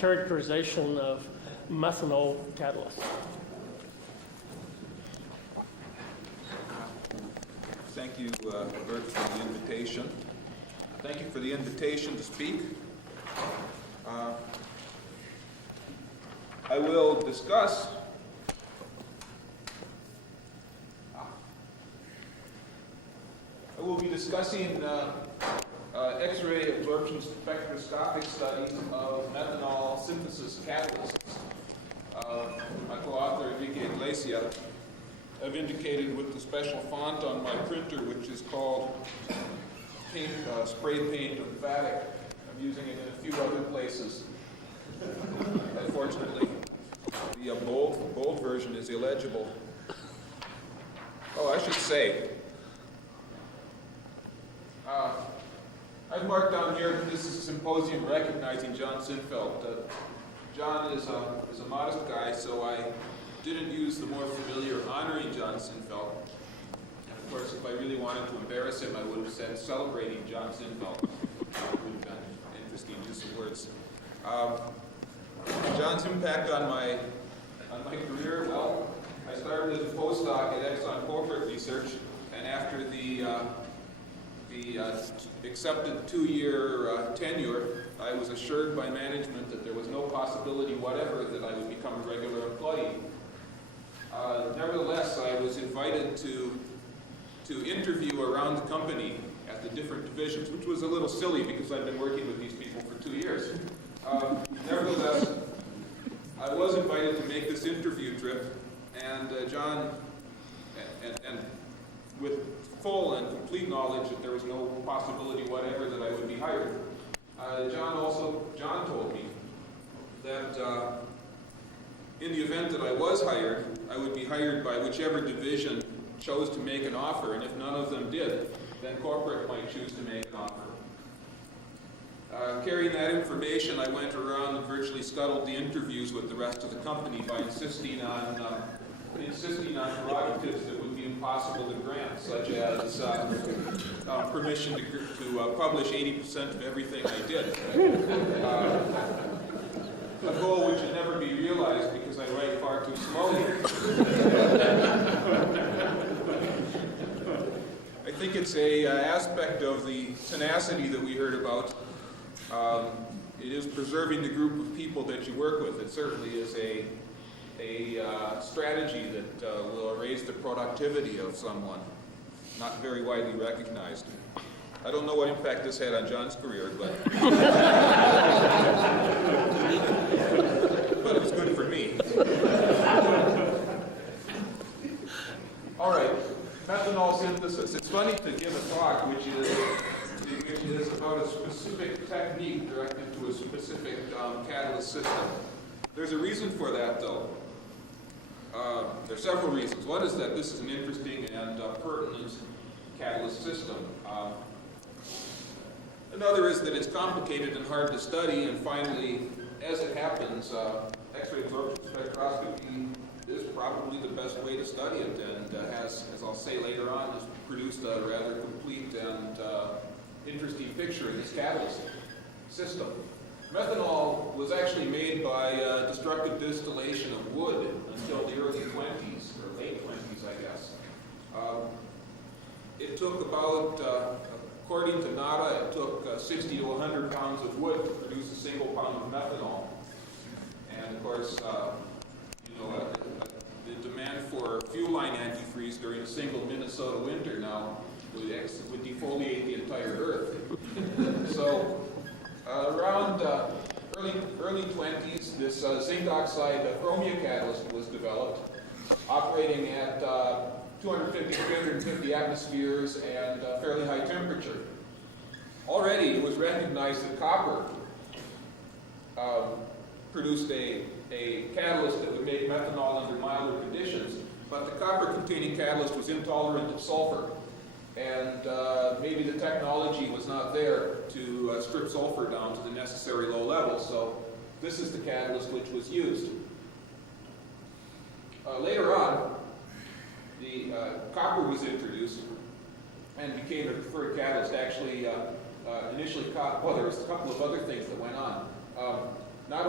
characterization of methanol catalysts. Thank you, Bert, for the invitation. Thank you for the invitation to speak. I will discuss I will be discussing X-ray absorption spectroscopic studies of methanol synthesis catalysts. My co-author, Enrique Iglesias, I've indicated with the special font on my printer, which is called spray paint emphatic. I'm using it in a few other places. Unfortunately, the bold version is illegible. Oh, I should say, I've marked down here that this is a symposium recognizing John Sinfeld. John is a modest guy, so I didn't use the more familiar honoring John Sinfeld. And of course, if I really wanted to embarrass him, I would have said celebrating John Sinfeld. It would have been an interesting use of words. John's impact on my career, well, I started as a postdoc at Exxon Corporate Research, and after the accepted 2-year tenure, I was assured by management that there was no possibility whatever that I would become a regular employee. Nevertheless, I was invited to interview around the company at the different divisions, which was a little silly because I'd been working with these people for 2 years. Nevertheless, I was invited to make this interview trip, and John, and with full and complete knowledge that there was no possibility whatever that I would be hired. John told me that in the event that I was hired, I would be hired by whichever division chose to make an offer, and if none of them did, then corporate might choose to make an offer. Carrying that information, I went around and virtually scuttled the interviews with the rest of the company by insisting on prerogatives that would be impossible to grant, such as permission to publish 80% of everything I did. A goal which would never be realized because I write far too slowly. I think it's a aspect of the tenacity that we heard about. It is preserving the group of people that you work with. It certainly is a strategy that will raise the productivity of someone, not very widely recognized. I don't know what impact this had on John's career, but but it was good for me. All right, methanol synthesis. It's funny to give a talk which is about a specific technique directed to a specific catalyst system. There's a reason for that, though. There are several reasons. One is that this is an interesting and pertinent catalyst system. Another is that it's complicated and hard to study, and finally, as it happens, X-ray absorption spectroscopy is probably the best way to study it, and has, as I'll say later on, has produced a rather complete and interesting picture of this catalyst system. Methanol was actually made by destructive distillation of wood until the early 20s, or late 20s, I guess. It took about, according to NADA, it took 60 to 100 pounds of wood to produce a single pound of methanol. And of course, the demand for fuel line antifreeze during a single Minnesota winter now would defoliate the entire earth. So around early 20s, this zinc oxide chromia catalyst was developed, operating at 250 to 350 atmospheres and fairly high temperature. Already it was recognized that copper produced a catalyst that would make methanol under milder conditions, but the copper-containing catalyst was intolerant of sulfur, and maybe the technology was not there to strip sulfur down to the necessary low level, so this is the catalyst which was used. Later on, the copper was introduced and became a preferred catalyst. Actually, initially, well, there was a couple of other things that went on. Not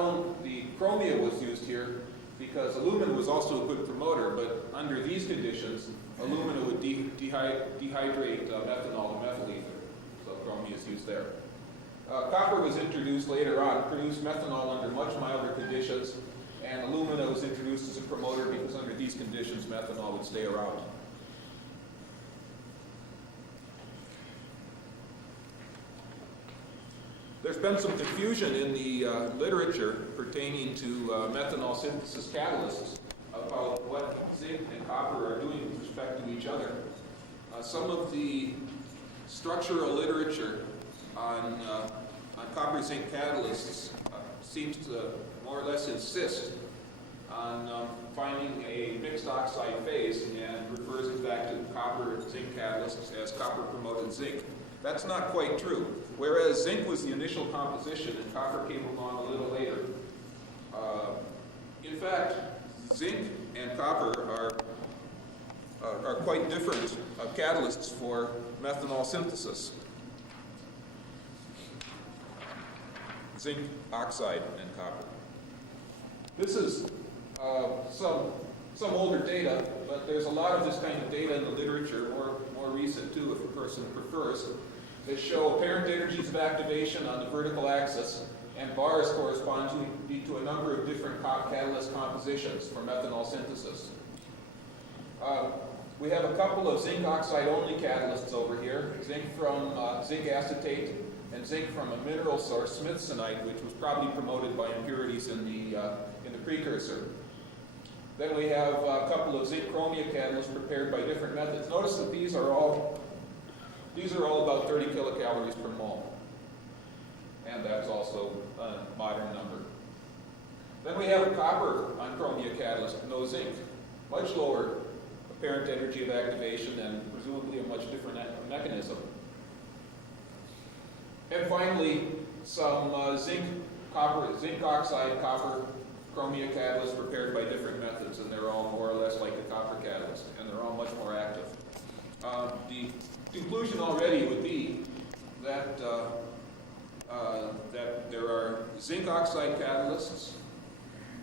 because alumina was also a good promoter, but under these conditions, alumina would dehydrate methanol to methyl ether, so chromium is used there. Copper was introduced later on, produced methanol under much milder conditions, and alumina was introduced as a promoter because under these conditions methanol would stay around. There's been some confusion in the literature pertaining to methanol synthesis catalysts about what zinc and copper are doing with respect to each other. Some of the structural literature on copper zinc catalysts seems to more or less insist on finding a mixed oxide phase and refers in fact to copper zinc catalysts as copper promoted zinc. That's not quite true. Whereas zinc was the initial composition and copper came along a little later. In fact, zinc and copper are quite different catalysts for methanol synthesis. Zinc oxide and copper. This is some older data, but there's a lot of this kind of data in the literature, more recent too, if a person prefers, that show apparent energies of activation on the vertical axis, and bars correspond to a number of different catalyst compositions for methanol synthesis. We have a couple of zinc oxide only catalysts over here, zinc from zinc acetate and zinc from a mineral source, smithsonite, which was probably promoted by impurities in the precursor. Then we have a couple of zinc chromia catalysts prepared by different methods. Notice that these are all about 30 kilocalories per mole, and that's also a modern number. Then we have copper on chromia catalyst, no zinc, much lower apparent energy of activation and presumably a much different mechanism. And finally, some zinc oxide, copper chromia catalysts prepared by different methods, and they're all more or less like the copper catalyst, and they're all much more active. The conclusion already would be that that there are zinc oxide catalysts,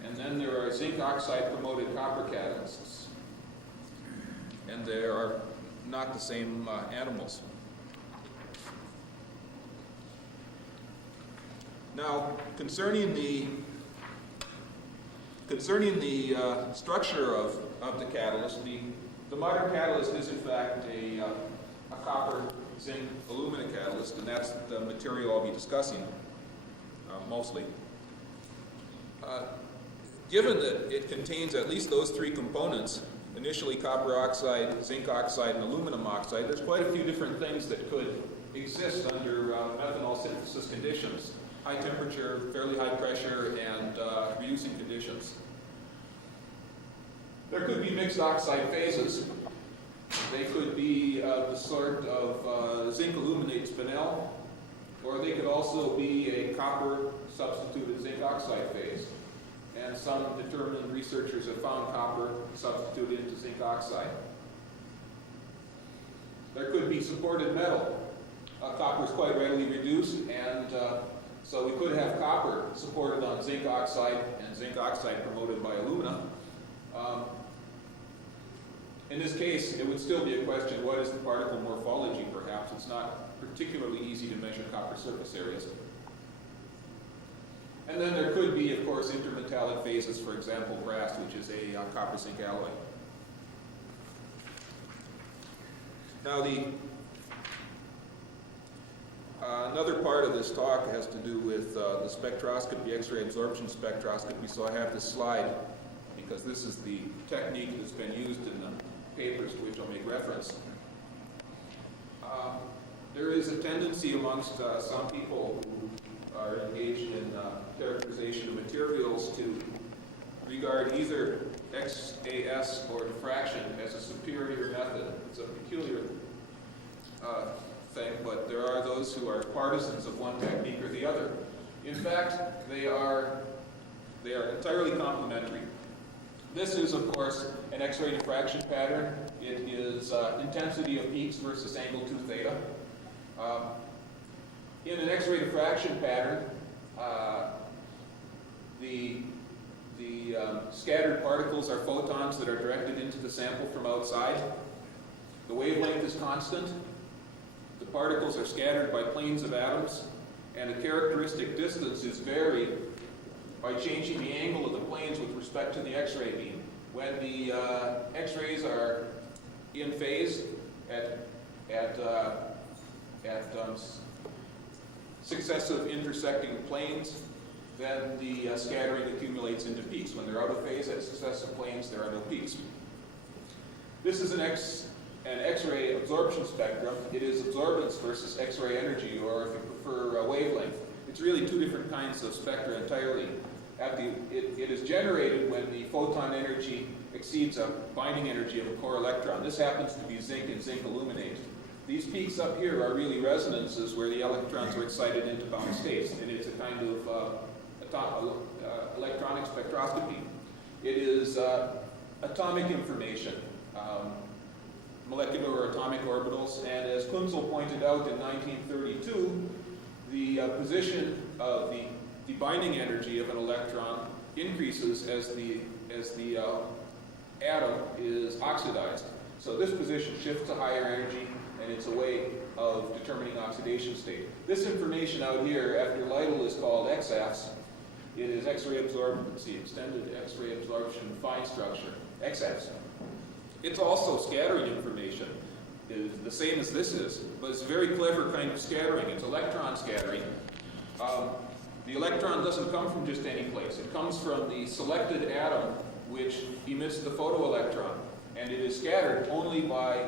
and then there are zinc oxide promoted copper catalysts, and they are not the same animals. Now, concerning the structure of the catalyst, the modern catalyst is in fact a copper zinc alumina catalyst, and that's the material I'll be discussing mostly. Given that it contains at least those three components, initially copper oxide, zinc oxide, and aluminum oxide, there's quite a few different things that could exist under methanol synthesis conditions. High temperature, fairly high pressure, and reducing conditions. There could be mixed oxide phases. They could be the sort of zinc aluminate spinel, or they could also be a copper substituted zinc oxide phase. And some determined researchers have found copper substituted into zinc oxide. There could be supported metal. Copper is quite readily reduced, and so we could have copper supported on zinc oxide and zinc oxide promoted by alumina. In this case, it would still be a question, what is the particle morphology perhaps? It's not particularly easy to measure copper surface areas. And then there could be, of course, intermetallic phases, for example, brass, which is a copper zinc alloy. Now, another part of this talk has to do with the spectroscopy, X-ray absorption spectroscopy. So I have this slide because this is the technique that's been used in the papers to which I'll make reference. There is a tendency amongst some people who are engaged in characterization of materials to regard either EXAFS or diffraction as a superior method. It's a peculiar thing, but there are those who are partisans of one technique or the other. In fact, they are entirely complementary. This is, of course, an X-ray diffraction pattern. It is intensity of peaks versus angle 2 theta. In an X-ray diffraction pattern, the scattered particles are photons that are directed into the sample from outside. The wavelength is constant. The particles are scattered by planes of atoms, and the characteristic distance is varied by changing the angle of the planes with respect to the X-ray beam. When the X-rays are in phase at successive intersecting planes, then the scattering accumulates into peaks. When they're out of phase at successive planes, there are no peaks. This is an X-ray absorption spectrum. It is absorbance versus X-ray energy, or if you prefer, wavelength. It's really two different kinds of spectra entirely. It is generated when the photon energy exceeds a binding energy of a core electron. This happens to be zinc and zinc aluminate. These peaks up here are really resonances where the electrons are excited into bound states, and it's a kind of electronic spectroscopy. It is atomic information, molecular or atomic orbitals, and as Kunzel pointed out in 1932, the position of the binding energy of an electron increases as the atom is oxidized. So this position shifts to higher energy, and it's a way of determining oxidation state. This information out here, after Lytle, is called EXAFS. It is X-ray absorption, extended X-ray absorption fine structure, EXAFS. It's also scattering information. It is the same as this is, but it's a very clever kind of scattering. It's electron scattering. The electron doesn't come from just any place. It comes from the selected atom which emits the photoelectron, and it is scattered only by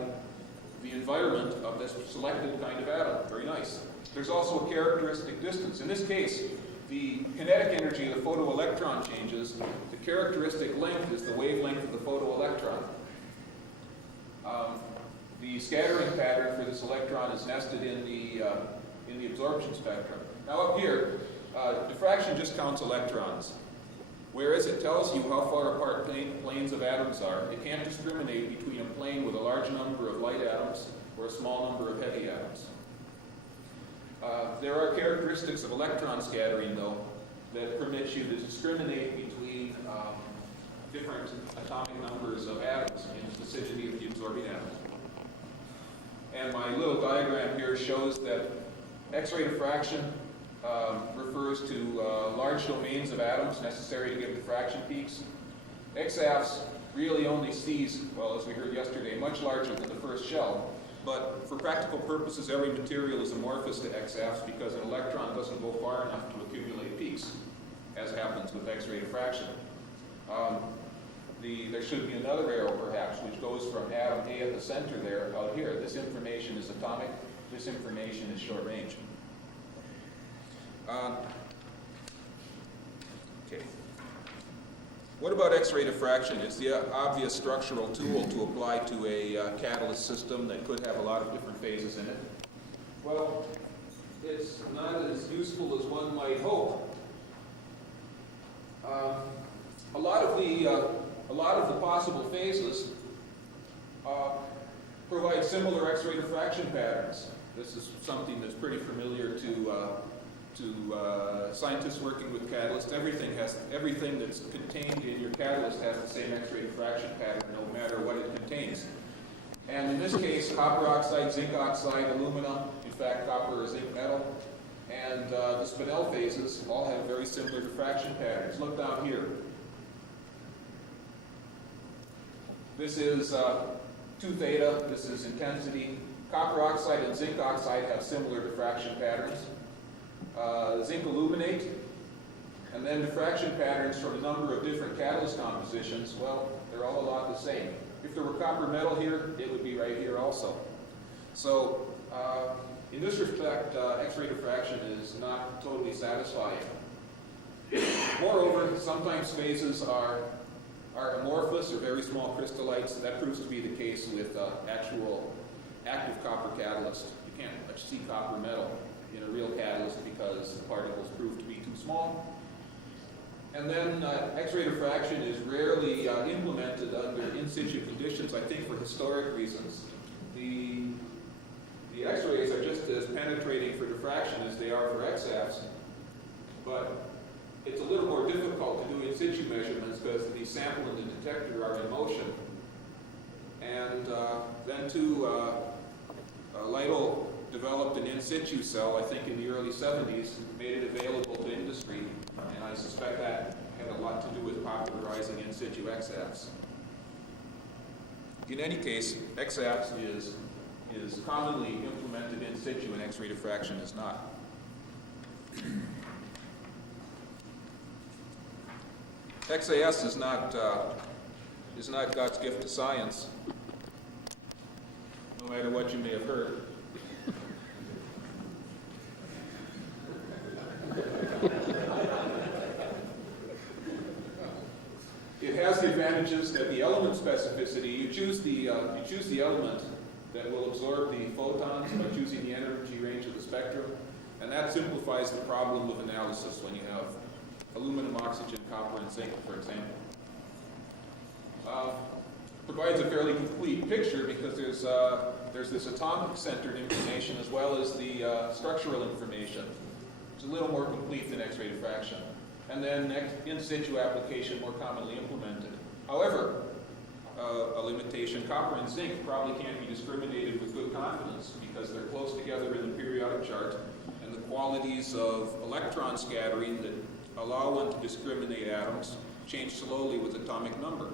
the environment of this selected kind of atom. Very nice. There's also a characteristic distance. In this case, the kinetic energy of the photoelectron changes. The characteristic length is the wavelength of the photoelectron. The scattering pattern for this electron is nested in the absorption spectrum. Now up here, diffraction just counts electrons, whereas it tells you how far apart planes of atoms are. It can't discriminate between a plane with a large number of light atoms or a small number of heavy atoms. There are characteristics of electron scattering, though, that permit you to discriminate between different atomic numbers of atoms in the vicinity of the absorbing atom. And my little diagram here shows that X-ray diffraction refers to large domains of atoms necessary to give diffraction peaks. EXAFS really only sees, well, as we heard yesterday, much larger than the first shell. But for practical purposes, every material is amorphous to EXAFS because an electron doesn't go far enough to accumulate peaks, as happens with X-ray diffraction. There should be another arrow, perhaps, which goes from atom A at the center there out here. This information is atomic. This information is short range. Okay. What about X-ray diffraction? It's the obvious structural tool to apply to a catalyst system that could have a lot of different phases in it. Well, it's not as useful as one might hope. A lot of the possible phases provide similar X-ray diffraction patterns. This is something that's pretty familiar to scientists working with catalysts. Everything that's contained in your catalyst has the same X-ray diffraction pattern, no matter what it contains. And in this case, copper oxide, zinc oxide, aluminum, in fact, copper is zinc metal, and the spinel phases all have very similar diffraction patterns. Look down here. This is 2 theta, this is intensity. Copper oxide and zinc oxide have similar diffraction patterns. Zinc aluminate, and then diffraction patterns from a number of different catalyst compositions, well, they're all a lot the same. If there were copper metal here, it would be right here also. So, in this respect, X-ray diffraction is not totally satisfying. Moreover, sometimes phases are amorphous or very small crystallites. That proves to be the case with actual active copper catalyst. You can't much see copper metal in a real catalyst because the particles prove to be too small. And then X-ray diffraction is rarely implemented under in-situ conditions, I think for historic reasons. The X-rays are just as penetrating for diffraction as they are for EXAFS, but it's a little more difficult to do in-situ measurements because the sample and the detector are in motion. And then too, Lytle developed an in situ cell, I think in the early 70s, made it available to industry, and I suspect that had a lot to do with popularizing in situ EXAFS. In any case, EXAFS is commonly implemented in situ and X-ray diffraction is not. XAS is not God's gift to science, no matter what you may have heard. It has the advantages that the element specificity, you choose the element that will absorb the photons by choosing the energy range of the spectrum, and that simplifies the problem of analysis when you have aluminum, oxygen, copper, and zinc, for example. Provides a fairly complete picture because there's this atomic-centered information as well as the structural information. It's a little more complete than X-ray diffraction. And then in situ application more commonly implemented. However, a limitation, copper and zinc probably can't be discriminated with good confidence because they're close together in the periodic chart, and the qualities of electron scattering that allow one to discriminate atoms change slowly with atomic number.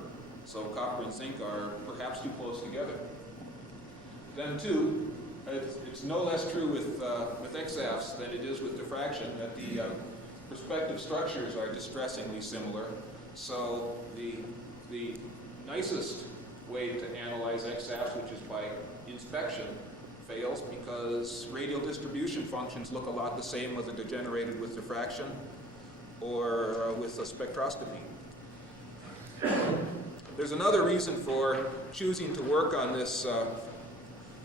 So copper and zinc are perhaps too close together. Then too, it's no less true with EXAFS than it is with diffraction that the perspective structures are distressingly similar. So the nicest way to analyze EXAFS, which is by inspection, fails because radial distribution functions look a lot the same whether they're generated with diffraction or with a spectroscopy. There's another reason for choosing to work on this,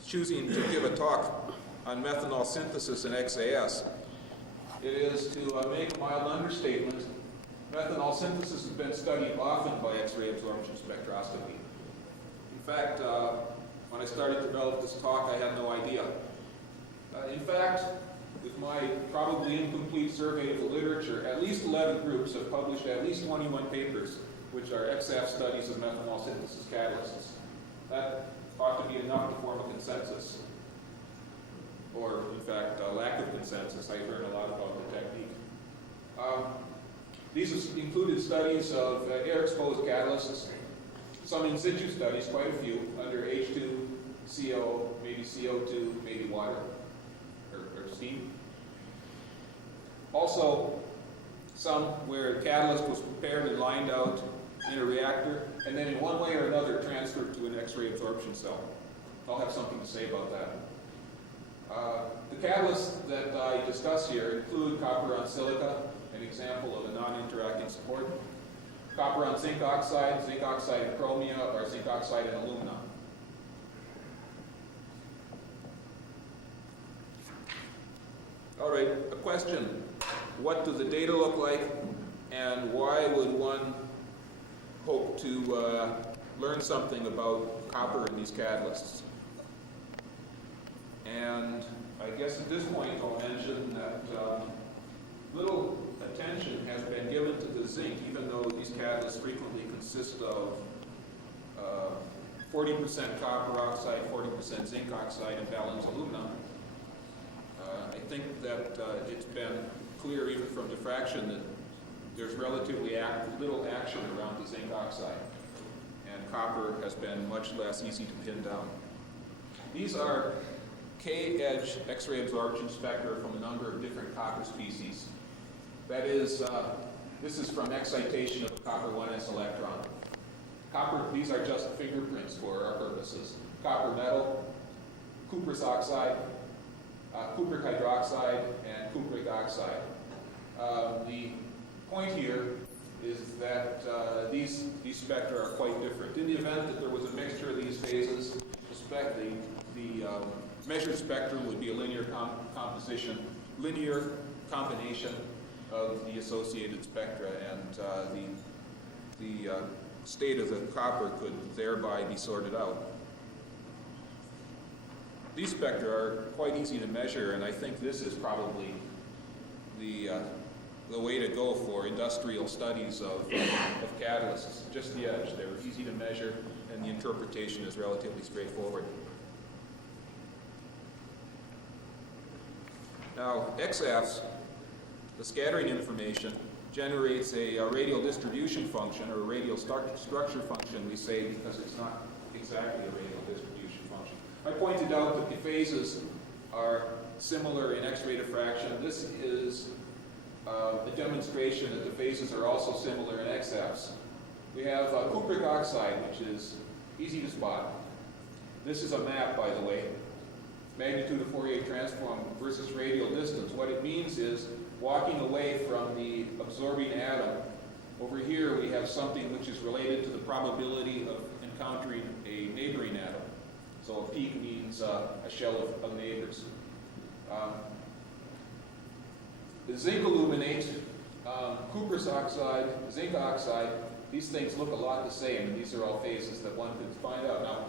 choosing to give a talk on methanol synthesis in XAS. It is to make a mild understatement. Methanol synthesis has been studied often by X-ray absorption spectroscopy. In fact, when I started to develop this talk, I had no idea. In fact, with my probably incomplete survey of the literature, at least 11 groups have published at least 21 papers, which are EXAFS studies of methanol synthesis catalysts. That ought to be enough to form a consensus. Or, in fact, a lack of consensus. I heard a lot about the technique. These included studies of air-exposed catalysts, some in situ studies, quite a few, under H2, CO, maybe CO2, maybe water, or steam. Also, some where the catalyst was prepared and lined out in a reactor, and then in one way or another transferred to an X-ray absorption cell. I'll have something to say about that. The catalysts that I discuss here include copper on silica, an example of a non-interacting support, copper on zinc oxide and chromia, or zinc oxide and alumina. All right, a question. What do the data look like, and why would one hope to learn something about copper in these catalysts? And I guess at this point I'll mention that little attention has been given to the zinc, even though these catalysts frequently consist of 40% copper oxide, 40% zinc oxide, and balance alumina. I think that it's been clear even from diffraction that there's relatively little action around the zinc oxide, and copper has been much less easy to pin down. These are K-edge X-ray absorption spectra from a number of different copper species. That is, this is from excitation of a copper 1s electron. Copper, these are just fingerprints for our purposes. Copper metal, cuprous oxide, cupric hydroxide, and cupric oxide. The point here is that these spectra are quite different. In the event that there was a mixture of these phases, the measured spectrum would be a linear combination of the associated spectra, and the state of the copper could thereby be sorted out. These spectra are quite easy to measure, and I think this is probably the the way to go for industrial studies of catalysts. Just the edge. They're easy to measure, and the interpretation is relatively straightforward. Now, EXAFS, the scattering information, generates a radial distribution function, or a radial structure function, we say, because it's not exactly a radial distribution function. I pointed out that the phases are similar in X-ray diffraction. This is a demonstration that the phases are also similar in EXAFS. We have cupric oxide, which is easy to spot. This is a map, by the way. Magnitude of Fourier transform versus radial distance. What it means is walking away from the absorbing atom. Over here we have something which is related to the probability of encountering a neighboring atom. So a peak means a shell of neighbors. The zinc aluminate, cuprous oxide, zinc oxide, these things look a lot the same, and these are all phases that one could find out. Now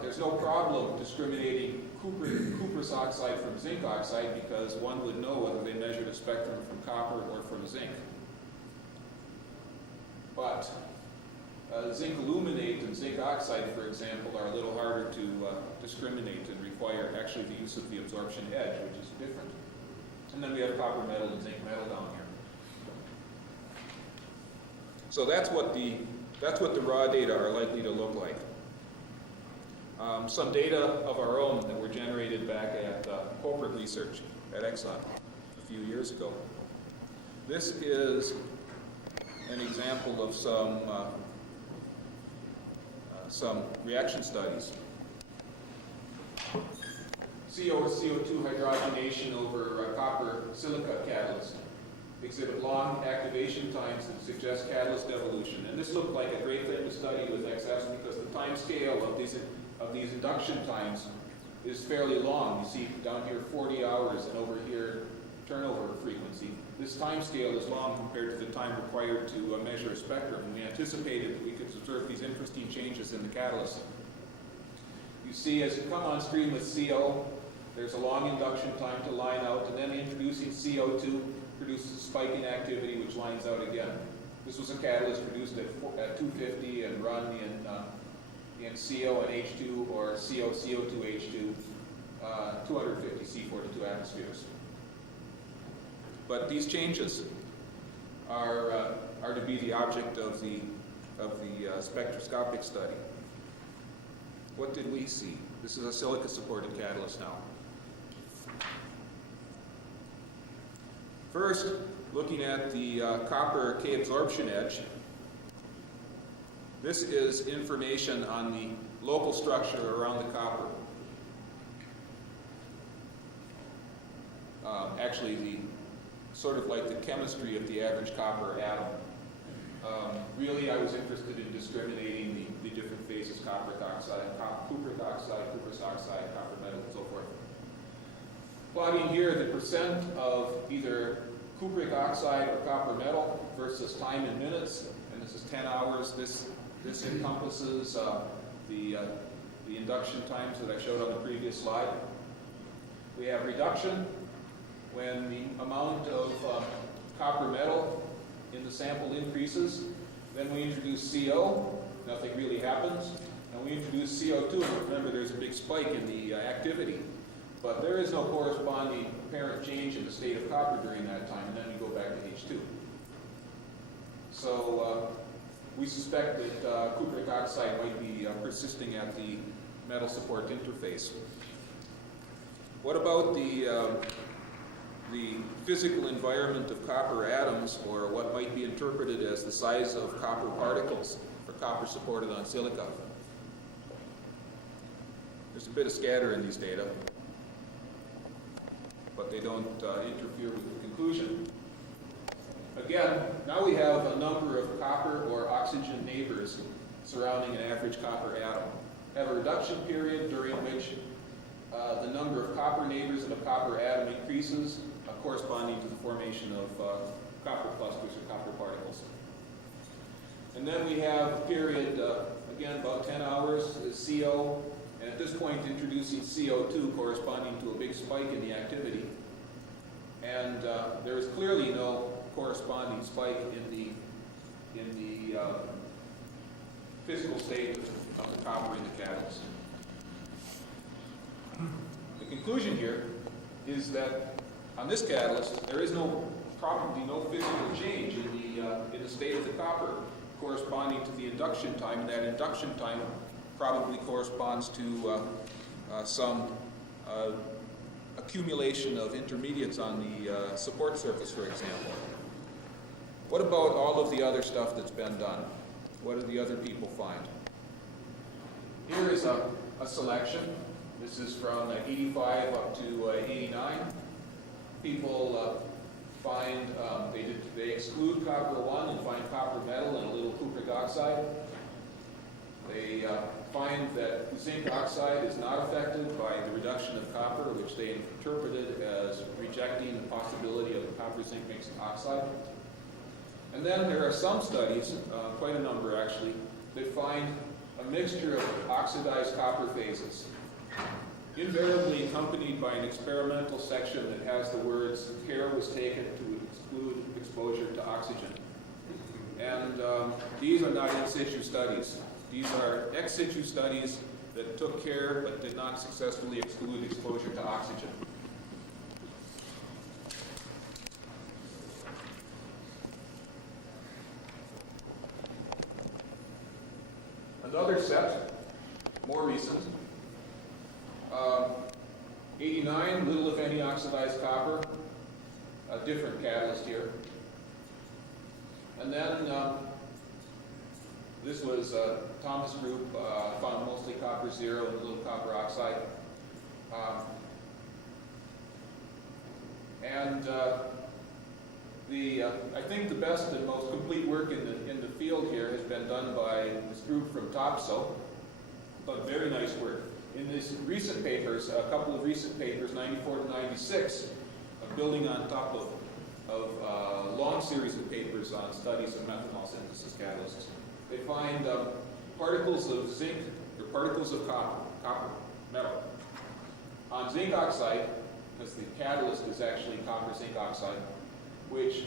there's no problem discriminating cuprous oxide from zinc oxide because one would know whether they measured a spectrum from copper or from zinc. But zinc aluminate and zinc oxide, for example, are a little harder to discriminate and require actually the use of the absorption edge, which is different. And then we have copper metal and zinc metal down here. So that's what the raw data are likely to look like. Some data of our own that were generated back at corporate research at Exxon a few years ago. This is an example of some reaction studies. CO or CO2 hydrogenation over copper silica catalyst exhibit long activation times that suggest catalyst evolution. And this looked like a great thing to study with EXAFS because the time scale of these induction times is fairly long. You see down here 40 hours and over here turnover frequency. This time scale is long compared to the time required to measure a spectrum, and we anticipated that we could observe these interesting changes in the catalyst. You see as you come on stream with CO, there's a long induction time to line out, and then introducing CO2 produces a spike in activity which lines out again. This was a catalyst produced at 250 and run in CO and H2 or CO2 H2, 250 C42 atmospheres. But these changes are to be the object of the spectroscopic study. What did we see? This is a silica-supported catalyst now. First, looking at the copper K absorption edge. This is information on the local structure around the copper. Actually, the sort of like the chemistry of the average copper atom. Really, I was interested in discriminating the different phases: copper oxide, cupric oxide, cuprous oxide, copper metal, and so forth. Plotting here the percent of either cupric oxide or copper metal versus time in minutes, and this is 10 hours. This encompasses the induction times that I showed on the previous slide. We have reduction when the amount of copper metal in the sample increases. Then we introduce CO, nothing really happens. And we introduce CO2, and remember there's a big spike in the activity. But there is no corresponding apparent change in the state of copper during that time, and then we go back to H2. So we suspect that cupric oxide might be persisting at the metal support interface. What about the physical environment of copper atoms, or what might be interpreted as the size of copper particles for copper supported on silica? There's a bit of scatter in these data, but they don't interfere with the conclusion. Again, now we have a number of copper or oxygen neighbors surrounding an average copper atom. Have a reduction period during which the number of copper neighbors in a copper atom increases, corresponding to the formation of copper clusters or copper particles. And then we have a period, again, about 10 hours is CO, and at this point introducing CO2 corresponding to a big spike in the activity. And there is clearly no corresponding spike in the physical state of the copper in the catalyst. The conclusion here is that on this catalyst, there is probably no physical change in the state of the copper corresponding to the induction time, and that induction time probably corresponds to some accumulation of intermediates on the support surface, for example. What about all of the other stuff that's been done? What do the other people find? Here is a selection. This is from 85 up to 89. People find, they exclude copper 1 and find copper metal and a little cupric oxide. They find that zinc oxide is not affected by the reduction of copper, which they interpreted as rejecting the possibility of copper-zinc mixed oxide. And then there are some studies, quite a number actually, that find a mixture of oxidized copper phases, invariably accompanied by an experimental section that has the words, care was taken to exclude exposure to oxygen. And these are not in situ studies. These are ex situ studies that took care but did not successfully exclude exposure to oxygen. Another set, more recent, 89, little if any oxidized copper, a different catalyst here. And then this was Thomas group, found mostly copper 0 and a little copper oxide. I think the best and most complete work in the field here has been done by this group from Topso, but very nice work. In these recent papers, a couple of recent papers, 94 to 96, building on top of a long series of papers on studies of methanol synthesis catalysts, they find particles of zinc, or particles of copper, metal, on zinc oxide, because the catalyst is actually copper zinc oxide, which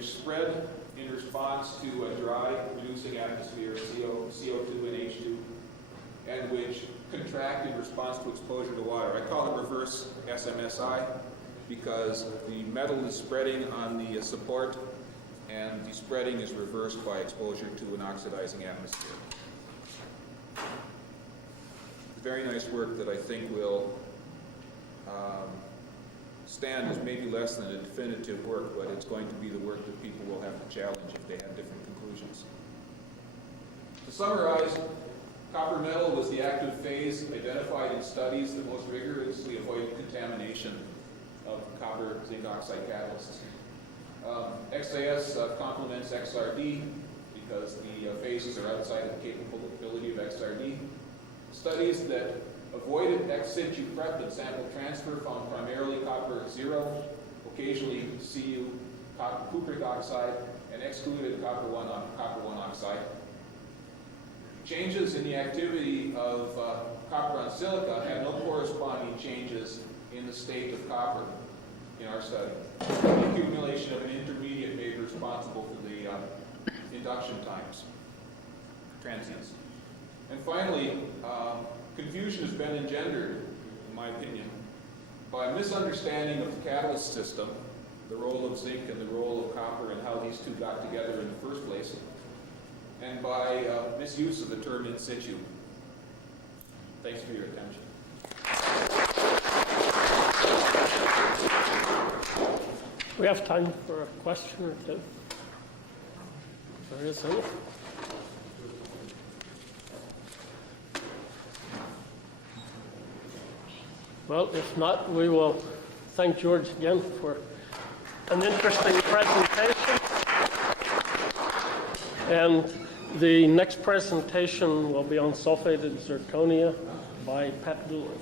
spread in response to a dry, reducing atmosphere, CO2 and H2, and which contract in response to exposure to water. I call it reverse SMSI because the metal is spreading on the support, and the spreading is reversed by exposure to an oxidizing atmosphere. Very nice work that I think will stand as maybe less than a definitive work, but it's going to be the work that people will have to challenge if they have different conclusions. To summarize, copper metal was the active phase identified in studies that most rigorously avoided contamination of copper zinc oxide catalysts. XAS complements XRD because the phases are outside of the capability of XRD. Studies that avoided ex situ prep and sample transfer found primarily copper 0, occasionally Cu cupric oxide, and excluded copper 1 oxide. Changes in the activity of copper on silica had no corresponding changes in the state of copper in our study. The accumulation of an intermediate may be responsible for the induction times, transients. And finally, confusion has been engendered, in my opinion, by a misunderstanding of the catalyst system, the role of zinc and the role of copper and how these two got together in the first place, and by misuse of the term in situ. Thanks for your attention. We have time for a question or two. There is any. Well, if not, we will thank George again for an interesting presentation. And the next presentation will be on sulfated zirconia by Pat Dooley.